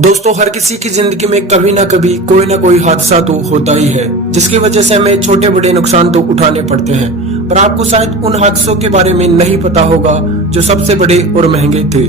दोस्तों, हर किसी की जिंदगी में कभी ना कभी कोई ना कोई हादसा तो होता ही है, जिसकी वजह से हमें छोटे बड़े नुकसान तो उठाने पड़ते हैं। पर आपको शायद उन हादसों के बारे में नहीं पता होगा जो सबसे बड़े और महंगे थे।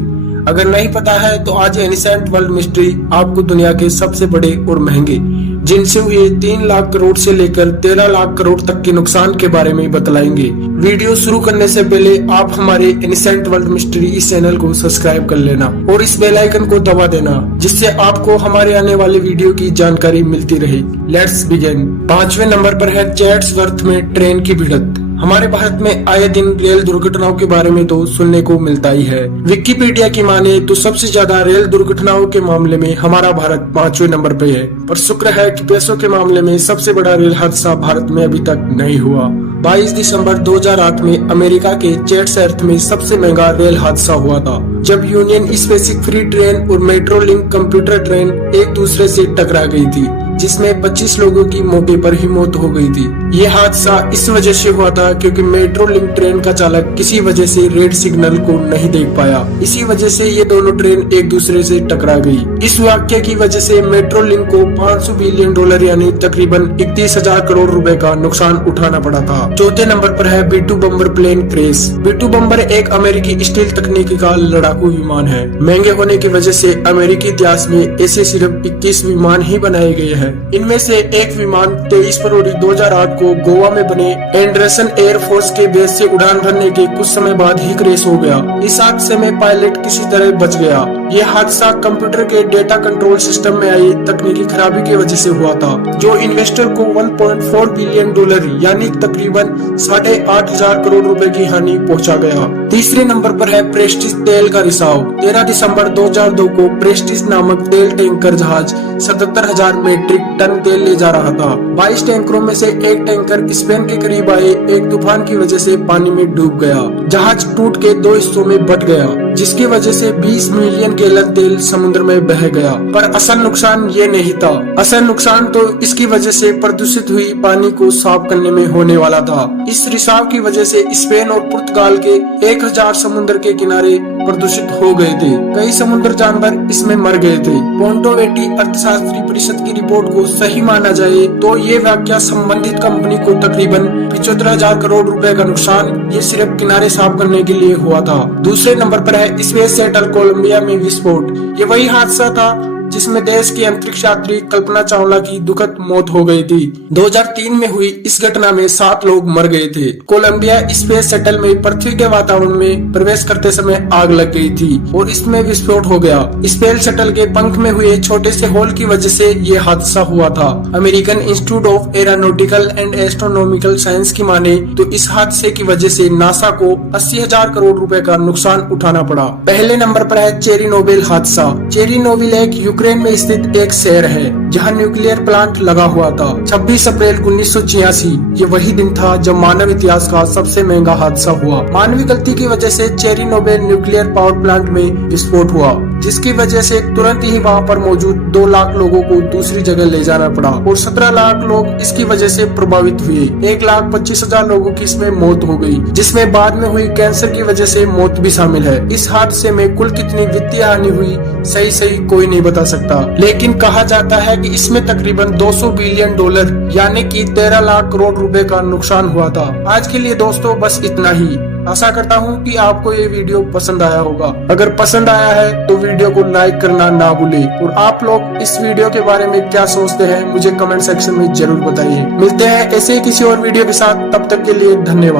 अगर नहीं पता है तो आज एनिसेंट वर्ल्ड मिस्ट्री आपको दुनिया के सबसे बड़े और महंगे जिनसे हुए 3 लाख करोड़ से लेकर 13 लाख करोड़ तक के नुकसान के बारे में बतलाएंगे। वीडियो शुरू करने से पहले आप हमारे एनिसेंट वर्ल्ड मिस्ट्री इस चैनल को सब्सक्राइब कर लेना और इस बेल आइकन को दबा देना, जिससे आपको हमारे आने वाले वीडियो की जानकारी मिलती रहे। Let's begin. 5वें नंबर पर है चैट्सवर्थ में ट्रेन की भिड़ंत। हमारे भारत में आए दिन रेल दुर्घटनाओं के बारे में तो सुनने को मिलता ही है। विकिपीडिया की माने तो सबसे ज्यादा रेल दुर्घटनाओं के मामले में हमारा भारत 5वें नंबर पे है। पर शुक्र है कि पैसों के मामले में सबसे बड़ा रेल हादसा भारत में अभी तक नहीं हुआ। 22 दिसंबर 2008 में अमेरिका के चैट्सवर्थ में सबसे महंगा रेल हादसा हुआ था, जब यूनियन स्पेसिफिक फ्री ट्रेन और मेट्रो लिंक कंप्यूटर ट्रेन एक दूसरे से टकरा गई थी, जिसमें 25 लोगों की मौके पर ही मौत हो गई थी। ये हादसा इस वजह से हुआ था क्योंकि मेट्रो लिंक ट्रेन का चालक किसी वजह से रेड सिग्नल को नहीं देख पाया। इसी वजह से ये दोनों ट्रेन एक दूसरे से टकरा गई। इस वाक्य की वजह से मेट्रो लिंक को $500 बिलियन यानी तकरीबन 31,000 करोड़ रुपए का नुकसान उठाना पड़ा था। चौथे नंबर पर है B2 बम्बर प्लेन क्रैश। B2 बम्बर एक अमेरिकी स्टील तकनीकी का लड़ाकू विमान है। महंगे होने की वजह से अमेरिकी इतिहास में ऐसे सिर्फ 21 विमान ही बनाए गए हैं। इनमें से एक विमान 23 फरवरी 2008 को गोवा में बने एंडरसन एयरफोर्स के बेस से उड़ान भरने के कुछ समय बाद ही क्रैश हो गया। इस हादसे में पायलट किसी तरह बच गया। यह हादसा कंप्यूटर के डेटा कंट्रोल सिस्टम में आई तकनीकी खराबी की वजह से हुआ था, जो इन्वेस्टर को $1.4 बिलियन यानी तकरीबन 8,500 करोड़ रुपए की हानि पहुंचा गया। तीसरे नंबर पर है प्रेस्टिज तेल का रिसाव। 13 दिसंबर 2002 को प्रेस्टिज नामक तेल टैंकर जहाज 77,000 मीट्रिक टन तेल ले जा रहा था। 22 टैंकरों में से एक टैंकर स्पेन के करीब आए एक तूफान की वजह से पानी में डूब गया। जहाज टूट के 2 हिस्सों में बट गया, जिसकी वजह से 20 मिलियन गैलन तेल समुद्र में बह गया। पर असल नुकसान ये नहीं था। असल नुकसान तो इसकी वजह से प्रदूषित हुई पानी को साफ करने में होने वाला था। इस रिसाव की वजह से स्पेन और पुर्तगाल के 1000 समुद्र के किनारे प्रदूषित हो गए थे। कई समुद्र जानवर इसमें मर गए थे। पोंटोवेटी अर्थशास्त्री परिषद की रिपोर्ट को सही माना जाए तो ये वाकया संबंधित कंपनी को तकरीबन 75,000 करोड़ रुपए का नुकसान ये सिर्फ किनारे साफ करने के लिए हुआ था। दूसरे नंबर पर है स्पेस शटल कोलंबिया में विस्फोट। ये वही हादसा था जिसमें देश की अंतरिक्ष यात्री कल्पना चावला की दुखद मौत हो गई थी। 2003 में हुई इस घटना में 7 लोग मर गए थे। कोलंबिया स्पेस शटल में पृथ्वी के वातावरण में प्रवेश करते समय आग लग गई थी और इसमें विस्फोट हो गया। स्पेस शटल के पंख में हुए छोटे से होल की वजह से ये हादसा हुआ था। American institute of aeronautical and astronomical science की माने तो इस हादसे की वजह से नासा को 80,000 करोड़ रुपए का नुकसान उठाना पड़ा। पहले नंबर पर है चेरनोबिल हादसा। चेरनोबिल एक यूक्रेन में स्थित एक शहर है जहां न्यूक्लियर प्लांट लगा हुआ था। 26 अप्रैल 1986 ये वही दिन था जब मानव इतिहास का सबसे महंगा हादसा हुआ। मानवीय गलती की वजह से चेरनोबिल न्यूक्लियर पावर प्लांट में विस्फोट हुआ, जिसकी वजह से तुरंत ही वहां पर मौजूद 2 लाख लोगों को दूसरी जगह ले जाना पड़ा और 17 लाख लोग इसकी वजह से प्रभावित हुए। 1,25,000 लोगों की इसमें मौत हो गई, जिसमें बाद में हुई कैंसर की वजह से मौत भी शामिल है। इस हादसे में कुल कितनी वित्तीय हानि हुई सही कोई नहीं बता सकता, लेकिन कहा जाता है कि इसमें तकरीबन $200 बिलियन यानी कि 13 लाख करोड़ रुपए का नुकसान हुआ था। आज के लिए दोस्तों बस इतना ही। आशा करता हूँ कि आपको ये वीडियो पसंद आया होगा। अगर पसंद आया है तो वीडियो को लाइक करना ना भूलें और आप लोग इस वीडियो के बारे में क्या सोचते हैं मुझे कमेंट सेक्शन में जरूर बताइए। मिलते हैं ऐसे ही किसी और वीडियो के साथ, तब तक के लिए धन्यवाद।